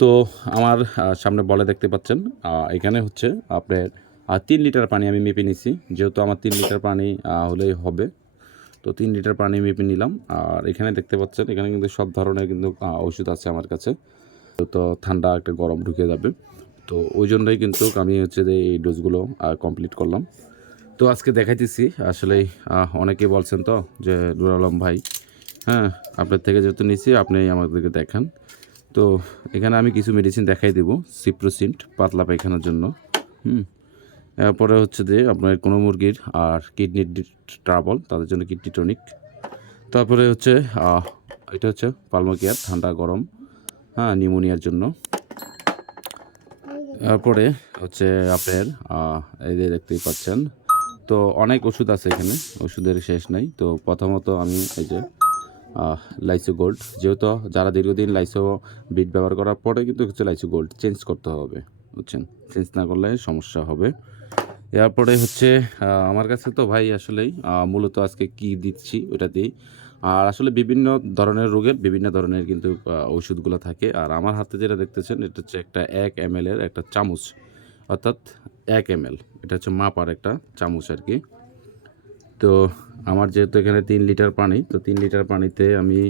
তো আমার সামনে বলে দেখতে পাচ্ছেন এখানে হচ্ছে আপনার তিন লিটার পানি আমি মেপে নিছি। যেহেতু আমার তিন লিটার পানি হলেই হবে, তো তিন লিটার পানি মেপে নিলাম। আর এখানে দেখতে পাচ্ছেন, এখানে কিন্তু সব ধরনের কিন্তু ওষুধ আছে আমার কাছে। তো ঠান্ডা একটা গরম ঢুকে যাবে। তো ওই জন্যই কিন্তু আমি হচ্ছে যে এই ডোজগুলো কমপ্লিট করলাম। তো আজকে দেখাইতেছি, আসলে অনেকে বলছেন তো যে নুর আলম ভাই হ্যাঁ আপনার থেকে যেহেতু নিছি, আপনি আমাদেরকে দেখান। তো এখানে আমি কিছু মেডিসিন দেখাই দেবো সিপ্রোসিন্ট পাতলা পায়খানার জন্য। হুম, এরপরে হচ্ছে যে আপনার কোনো মুরগির আর কিডনির ট্রাবল তাদের জন্য কিডনি টনিক তারপরে হচ্ছে এটা হচ্ছে পালমোকিয়ার ঠান্ডা, গরম হ্যাঁ নিউমোনিয়ার জন্য। এরপরে হচ্ছে আপনার এই যে দেখতেই পাচ্ছেন। তো অনেক ওষুধ আছে এখানে, ওষুধের শেষ নাই। তো প্রথমত আমি এই যে লাইসো গোল্ড। যেহেতু যারা দীর্ঘদিন লাইসো বিট ব্যবহার করার পরে কিন্তু হচ্ছে লাইসো গোল্ড চেঞ্জ করতে হবে, বুঝছেন? চেঞ্জ না করলে সমস্যা হবে। এরপরে হচ্ছে আমার কাছে তো ভাই আসলেই মূলত আজকে কি দিচ্ছি ওটা ওটাতেই আর আসলে বিভিন্ন ধরনের রোগের, বিভিন্ন ধরনের কিন্তু ওষুধগুলো থাকে। আর আমার হাতে যেটা দেখতেছেন, এটা হচ্ছে একটা এক এম এর একটা চামচ, অর্থাৎ এক এম এটা হচ্ছে মাপার একটা চামচ আর কি। তো আমার যেহেতু এখানে তিন লিটার পানি তো তিন লিটার পানিতে আমি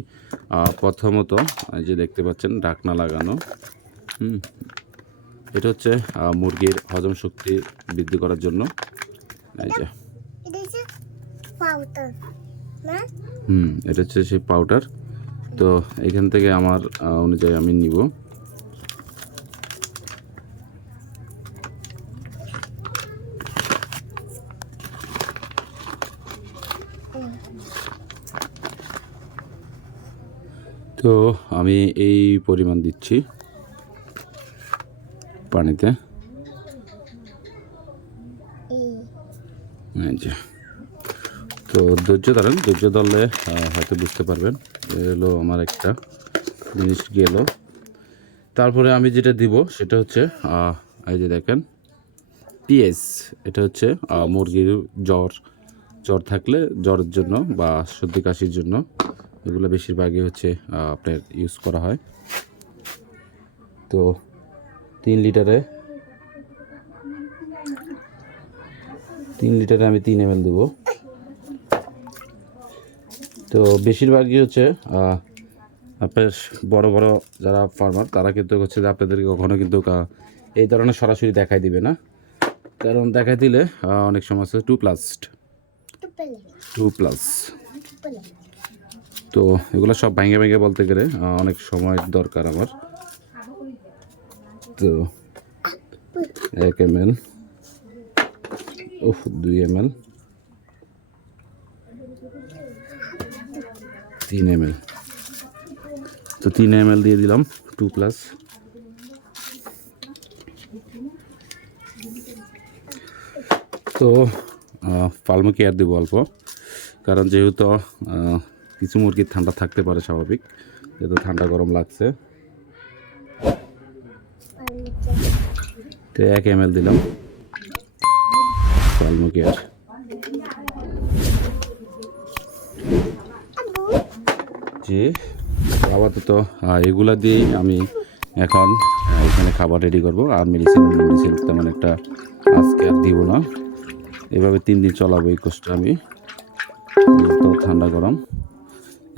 প্রথমত এই যে দেখতে পাচ্ছেন ঢাকনা লাগানো হুম এটা হচ্ছে মুরগির হজম শক্তি বৃদ্ধি করার জন্য এই যে। হুম এটা হচ্ছে সেই পাউডার তো এখান থেকে আমার অনুযায়ী আমি নিব। তো আমি এই পরিমাণ দিচ্ছি পানিতে। তো ধৈর্য ধরেন ধৈর্য ধরলে হয়তো বুঝতে পারবেন এ হলো আমার একটা জিনিস গেল তারপরে আমি যেটা দিব সেটা হচ্ছে এই যে দেখেন পিএস এটা হচ্ছে মুরগির জ্বর। জ্বর থাকলে জ্বরের জন্য বা সর্দি কাশির জন্য এগুলো বেশিরভাগই হচ্ছে আপনার ইউজ করা হয়। তো তিন লিটারে তিন লিটারে আমি তিন এম এল দেবো। তো বেশিরভাগই হচ্ছে আপনার বড় বড় যারা ফার্মার তারা কিন্তু হচ্ছে যে আপনাদেরকে কখনো কিন্তু এই ধরনের সরাসরি দেখাই দিবে না। কারণ দেখাই দিলে অনেক সময় আছে টু প্লাস টু প্লাস তো এগুলো সব ভেঙে ভেঙে বলতে গেলে অনেক সময় দরকার আমার। তো এক এম এল। দুই এম এল। তিন এম এল। তো তিন এম এল দিয়ে দিলাম, টু প্লাস। তো পালমো কেয়ার দেবো অল্প। কারণ যেহেতু কিছু মুরগির ঠান্ডা থাকতে পারে স্বাভাবিক, যেহেতু ঠান্ডা গরম লাগছে। তো এক এম এল দিলাম। পালমো কেয়ার জি, আপাতত এগুলা দিয়েই আমি এখন এখানে খাবার রেডি করব। আর মেডিসিন মেডিসিন তেমন একটা আজকে আর দিব না। এভাবে তিন দিন চলাবো এই কোর্সটা আমি। তো ঠান্ডা গরম।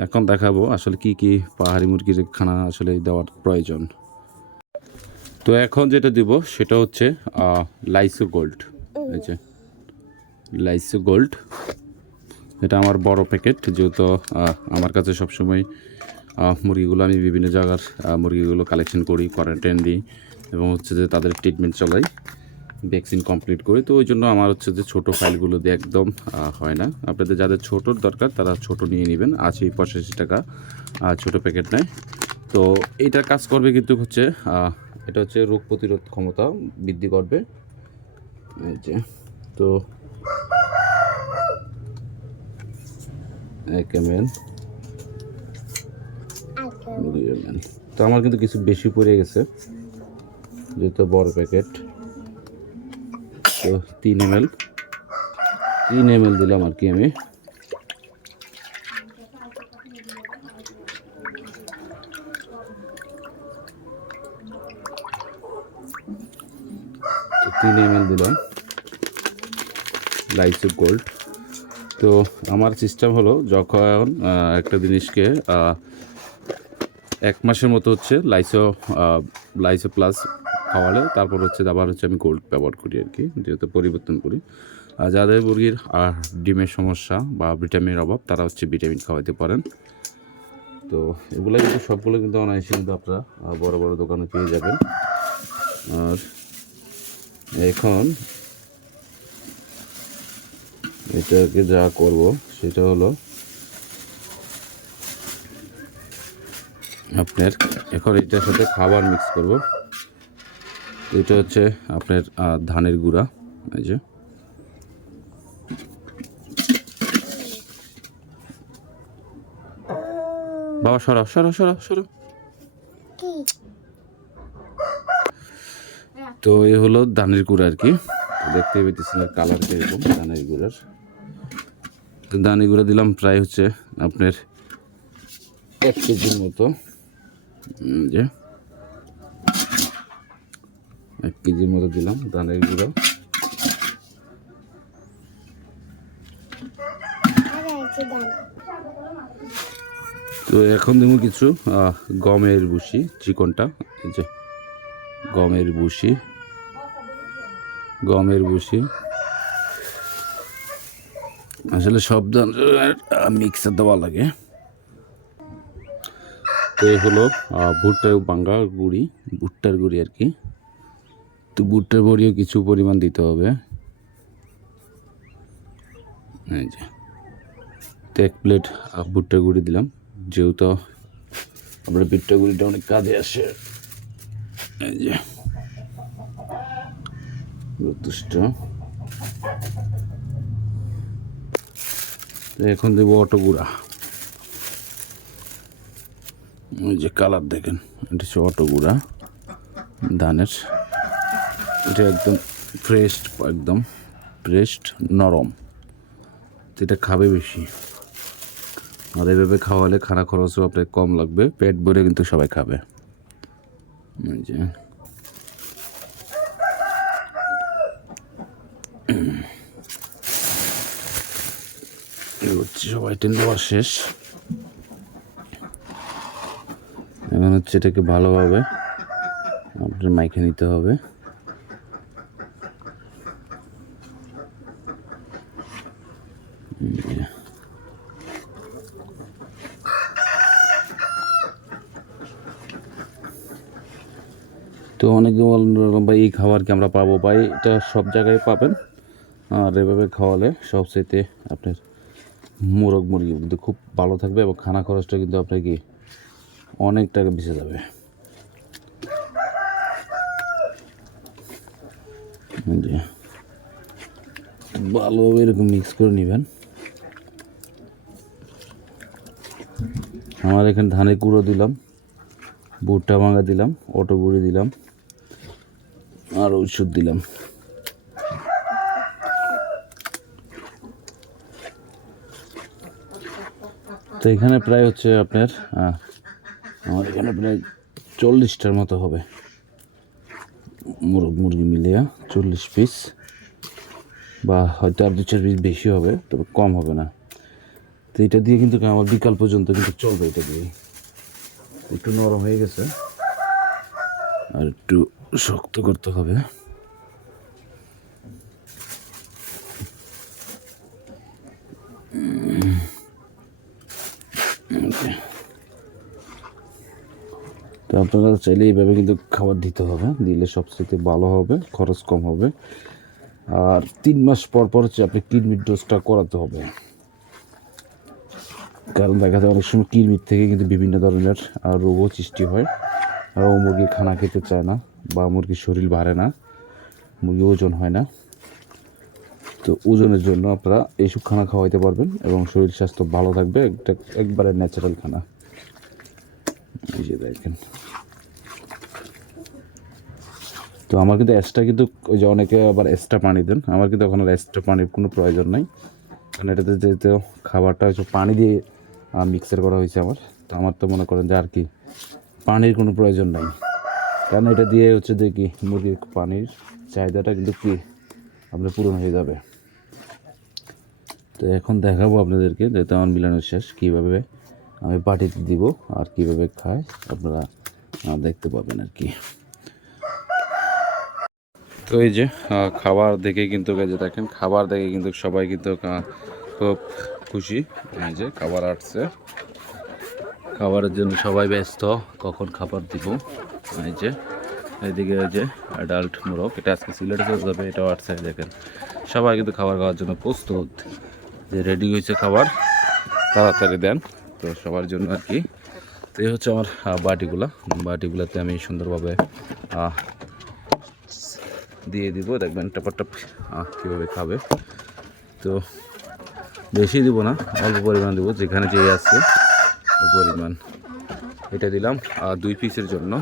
এখন দেখাবো আসলে কি কি পাহাড়ি মুরগির খানা আসলে দেওয়ার প্রয়োজন। তো এখন যেটা দিব সেটা হচ্ছে লাইসো গোল্ড। এই যে, লাইসো গোল্ড। এটা আমার বড় প্যাকেট, যেহেতু আমার কাছে সবসময় মুরগিগুলো আমি বিভিন্ন জায়গার মুরগিগুলো কালেকশন করি কোয়ারেন্টাইন দিই এবং হচ্ছে যে তাদের ট্রিটমেন্ট চালাই। ভ্যাকসিন কমপ্লিট করি। তো ওই জন্য আমার হচ্ছে যে ছোটো ফাইলগুলো দিয়ে একদম হয় না। আপনাদের যাদের ছোটোর দরকার তারা ছোট নিয়ে নেবেন। আশি পঁচাশি টাকা ছোটো প্যাকেট নেয়। তো এইটার কাজ করবে কিন্তু হচ্ছে এটা হচ্ছে রোগ প্রতিরোধ ক্ষমতা বৃদ্ধি করবে। এই যে তো এক এম এল তো আমার কিন্তু কিছু বেশি পড়ে গেছে যেহেতু বড় প্যাকেট তো তিন এম এল তিন এম এল দিলাম আর কি আমি। তিন এম এল দিলাম। লাইসো গোল্ড। তো আমার সিস্টেম হলো যখন একটা জিনিসকে এক মাসের মতো হচ্ছে লাইসো লাইসো প্লাস খাওয়ালে, তারপর হচ্ছে আবার হচ্ছে আমি গোল্ড ব্যবহার করি আর কি, যেহেতু পরিবর্তন করি। আর যাদের মুরগির আর ডিমের সমস্যা বা ভিটামিনের অভাব, তারা হচ্ছে ভিটামিন খাওয়াতে পারেন। তো এগুলো কিন্তু সবগুলো কিন্তু অনায়াসে কিন্তু আপনারা বড় বড় দোকানে পেয়ে যাবেন। আর এখন এটাকে যা করব, সেটা হলো আপনার, এখন এটার সাথে খাবার মিক্স করব। তো এটা হচ্ছে আপনার ধানের গুঁড়া, এই যে। বাবা সরাও সরাও সরাও সরাও তো এ হলো ধানের গুঁড়া আর কি। দেখতে পেতেছেন কালার কীরকম ধানের গুঁড়ার। তো ধানের গুঁড়া দিলাম প্রায় হচ্ছে আপনার এক কেজির মতো। যে। এক কেজির মতো দিলাম, ধানের গুঁড়া। তো এখন দেবো কিছু গমের ভুসি, চিকনটা, এই যে গমের ভুসি গমের ভুসি। আসলে সব মিক্সার দেওয়া লাগে। তো হলো ভুট্টার বাঙ্গা গুড়ি, ভুট্টার গুড়ি আর কি। তো ভুট্টার বড়িও কিছু পরিমাণ দিতে হবে। এই যে। তো এক প্লেট আহ, ভুট্টার গুঁড়ি দিলাম। যেহেতু আমরা ভুট্টার গুঁড়িটা অনেক কাজে আসে। এই যে। যথেষ্ট এখন দেবো অটো গুঁড়া। ওই যে কালার দেখেন এটা হচ্ছে অটো গুঁড়া ধানের। এটা একদম ফ্রেশ একদম ফ্রেশড নরম। এটা খাবে বেশি। আর এভাবে খাওয়ালে খানা খরচও আপনার কম লাগবে। পেট ভরে কিন্তু সবাই খাবে। যে। হচ্ছে সবাই টেন দেওয়া শেষ। এখন হচ্ছে এটাকে ভালোভাবে আপনার মাইকে নিতে হবে এই যে। তো অনেকে ভাই, এই খাবার কি আমরা পাবো? ভাই, এটা সব জায়গায় পাবেন। আর এভাবে খাওয়ালে সবচেয়ে আপনার মোরগ মুরগি কিন্তু খুব ভালো থাকবে এবং খানা খরচটা কিন্তু আপনার কি অনেক টাকা বেঁচে যাবে। ভালোভাবে এরকম মিক্স করে নেবেন। আমার এখানে ধানের গুঁড়ো দিলাম, ভুট্টা ভাঙা দিলাম, অটো গুঁড়ি দিলাম, আর ওষুধ দিলাম। তো এখানে প্রায় হচ্ছে আপনার আমার এখানে প্রায় চল্লিশটার মতো হবে। মুরগ, মুরগি মিলিয়ে চল্লিশ পিস বা হয়তো আর দু চার পিস বেশি হবে, তবে কম হবে না। তো এটা দিয়ে কিন্তু আমার বিকাল পর্যন্ত কিন্তু চলবে এটা দিয়ে। একটু নরম হয়ে গেছে। আর একটু শক্ত করতে হবে। তো আপনারা চাইলে এইভাবে কিন্তু খাবার দিতে হবে। দিলে সবচেয়ে ভালো হবে, খরচ কম হবে। আর তিন মাস পর পর হচ্ছে আপনি কিডনির ডোজটা করাতে হবে। কারণ দেখা যায় অনেক সময় কিডনির থেকে কিন্তু বিভিন্ন ধরনের রোগও সৃষ্টি হয়। আর ও মুরগি খানা খেতে চায় না বা মুরগির শরীর বাড়ে না, মুরগি ওজন হয় না। তো ওজনের জন্য আপনারা এইসব খানা খাওয়াইতে পারবেন এবং শরীর স্বাস্থ্য ভালো থাকবে। একটা একবারে ন্যাচারাল খানা। এই যে দেখেন। তো আমার কিন্তু এক্সট্রা কিন্তু ওই যে অনেকে আবার এক্সট্রা পানি দেন। আমার কিন্তু এখন আর এক্সট্রা পানির কোনো প্রয়োজন নাই। কারণ এটাতে যেহেতু খাবারটা হচ্ছে পানি দিয়ে মিক্সার করা হয়েছে আমার তো আমার তো মনে করেন যে আর কি পানির কোনো প্রয়োজন নাই। কারণ এটা দিয়ে হচ্ছে যে কি মুরগির পানির চাহিদাটা কিন্তু কি আপনার পূরণ হয়ে যাবে। তো এখন দেখাবো আপনাদেরকে যেহেতু আমার মিলানো শেষ কীভাবে আমি পাটিতে দিব আর কীভাবে খায় আপনারা দেখতে পাবেন আর কি। তো এই যে খাবার দেখে কিন্তু যে দেখেন, খাবার দেখে কিন্তু সবাই কিন্তু খুব খুশি। এই যে খাবার আসছে। খাবারের জন্য সবাই ব্যস্ত, কখন খাবার দিব? এই যে, এইদিকে এই যে অ্যাডাল্ট মোরগ, এটা আজকে সিলেটে চলে যাবে, এটাও আসছে দেখেন। সবাই কিন্তু খাবার খাওয়ার জন্য প্রস্তুত। যে রেডি হয়েছে খাবার, তাড়াতাড়ি দেন। তো সবার জন্য আর কি। তো এই হচ্ছে আমার বাটিগুলা। বাটিগুলাতে আমি সুন্দরভাবে দিয়ে দিব। দেখবেন টপ টপ কীভাবে খাবে। তো বেশি দিব না, অল্প পরিমাণ দেবো, যেখানে যেয়ে ওই পরিমাণ। এটা দিলাম, আর দুই পিসের জন্য।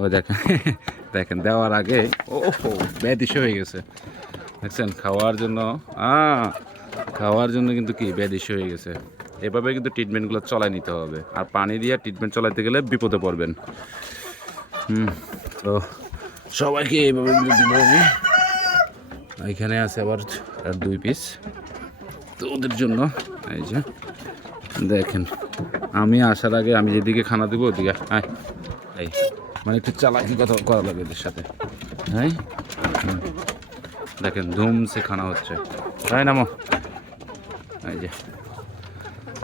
ও দেখেন দেখেন, দেওয়ার আগে ও ব্যাদিশ হয়ে গেছে। দেখছেন, খাওয়ার জন্য খাওয়ার জন্য কিন্তু কি ব্যাদিশ হয়ে গেছে। এভাবে কিন্তু ট্রিটমেন্টগুলো চলাই নিতে হবে। আর পানি দিয়ে ট্রিটমেন্ট চালাতে গেলে বিপদে পড়বেন। হুম, তো সবাইকে এইভাবে দিব আমি। এখানে আছে আবার দুই পিস তো ওদের জন্য। এই যে, দেখেন, আমি আসার আগে আমি যেদিকে খানা দেবো ওদিকে, আয়, এই মানে একটু চালাকি কথা করা লাগে এদের সাথে। হ্যাঁ। দেখেন, ধুমসে খানা হচ্ছে। তাই নামো। এই যে,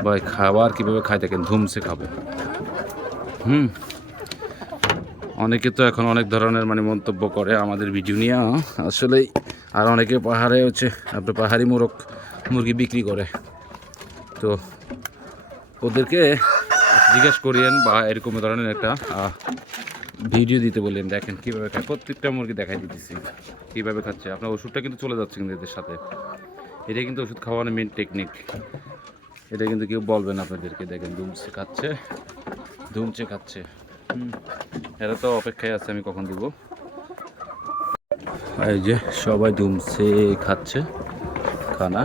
ভাই, খাবার কীভাবে খায় দেখেন, ধুমসে খাবে। হুম, অনেকে তো এখন অনেক ধরনের মানে মন্তব্য করে আমাদের ভিডিও নিয়ে আসলেই আর অনেকে পাহাড়ে হচ্ছে, আপনার পাহাড়ি মোরগ মুরগি বিক্রি করে। তো ওদেরকে জিজ্ঞেস করিয়েন বা এরকম ধরনের একটা ভিডিও দিতে বললেন, দেখেন কীভাবে খায়। প্রত্যেকটা মুরগি দেখাই দিতেছি, কীভাবে খাচ্ছে। আপনার ওষুধটা কিন্তু চলে যাচ্ছে কিন্তু এদের সাথে। এটা কিন্তু ওষুধ খাওয়ানোর মেন টেকনিক এটা কিন্তু কেউ বলবেন আপনাদেরকে। দেখেন ধুমছে, খাচ্ছে ধুমছে, খাচ্ছে। এরা তো অপেক্ষায় আছে, আমি কখন দিব? এই যে সবাই ধুমছে, খাচ্ছে, খানা।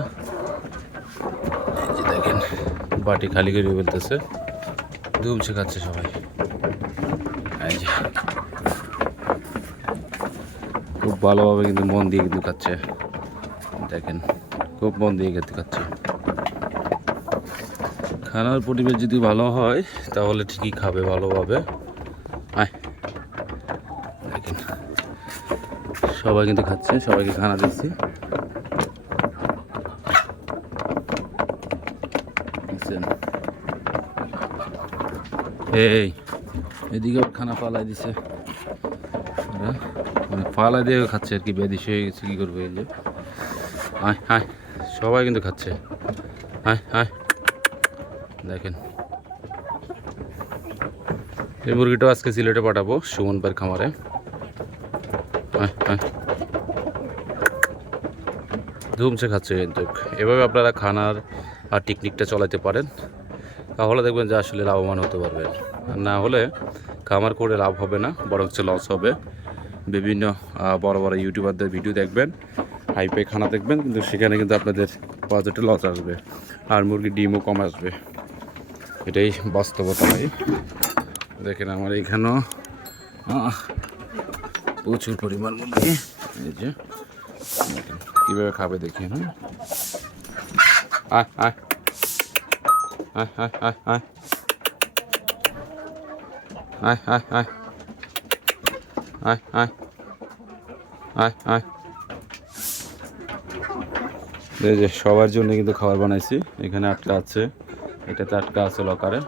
বাটি খালি করে বলতেছে ধুমছে খাচ্ছে সবাই। খুব ভালোভাবে কিন্তু মন দিয়ে কিন্তু খাচ্ছে। দেখেন, খুব মন দিয়ে খেতে খাচ্ছে। খানার পরিবেশ যদি ভালো হয়, তাহলে ঠিকই খাবে ভালোভাবে। দেখেন, সবাই কিন্তু খাচ্ছে, সবাইকে খানা দিচ্ছি। দেখছেন? এই এদিকে খানা পালাই দিছে। ওরা মানে পালাই দিয়ে খাচ্ছে আর কি বেদিস হয়ে গেছে, কী করবে এই যে। আয় আয়, সবাই কিন্তু খাচ্ছে। আয় আয়। দেখেন। এই মুরগিটাও আজকে সিলেটে পাঠাবো, সুমন খামারে। আয় আয়। ধুমছে খাচ্ছে কিন্তু। এভাবে আপনারা খানার আর টেকনিকটা চালাতে পারেন। তাহলে দেখবেন যে আসলে লাভবান হতে পারবেন আর না হলে খামার করে লাভ হবে না বরং লস হবে। বিভিন্ন বড় বড় ইউটিউবারদের ভিডিও দেখবেন হাইপে খানা দেখবেন, কিন্তু সেখানে কিন্তু আপনাদের বাজেটে লস আসবে। আর মুরগির ডিমও কম আসবে। এটাই বাস্তবতা দেখেন আমার এইখানেও প্রচুর পরিমাণ মুরগি। এই যে কীভাবে খাবে দেখি হ্যাঁ? যে সবার জন্য কিন্তু খাবার বানাইছি। এখানে আটকা আছে। এটাতে আটকা আছে লকারে।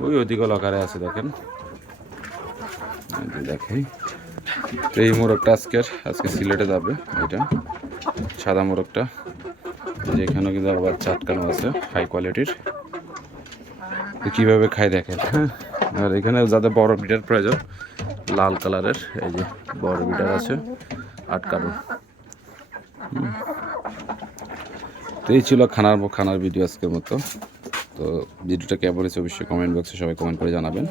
ওই ওদিকে লকারে আছে, দেখেন। দেখেন। এই মোরগটা আজকের। আজকে সিলেটে যাবে, এটা সাদা মোরগটা। যে এখানেও কিন্তু আবার চাটকানো আছে হাই কোয়ালিটির কীভাবে খাই দেখেন? হ্যাঁ আর এখানে যাদের বড় বিটার প্রয়োজন, লাল কালারের, এই যে বড় বিটার আছে আটকানো। তো এই ছিল খানার খানার ভিডিও আজকের মতো। তো ভিডিওটা কেমন হয়েছে অবশ্যই কমেন্ট বক্সে সবাই কমেন্ট করে জানাবেন।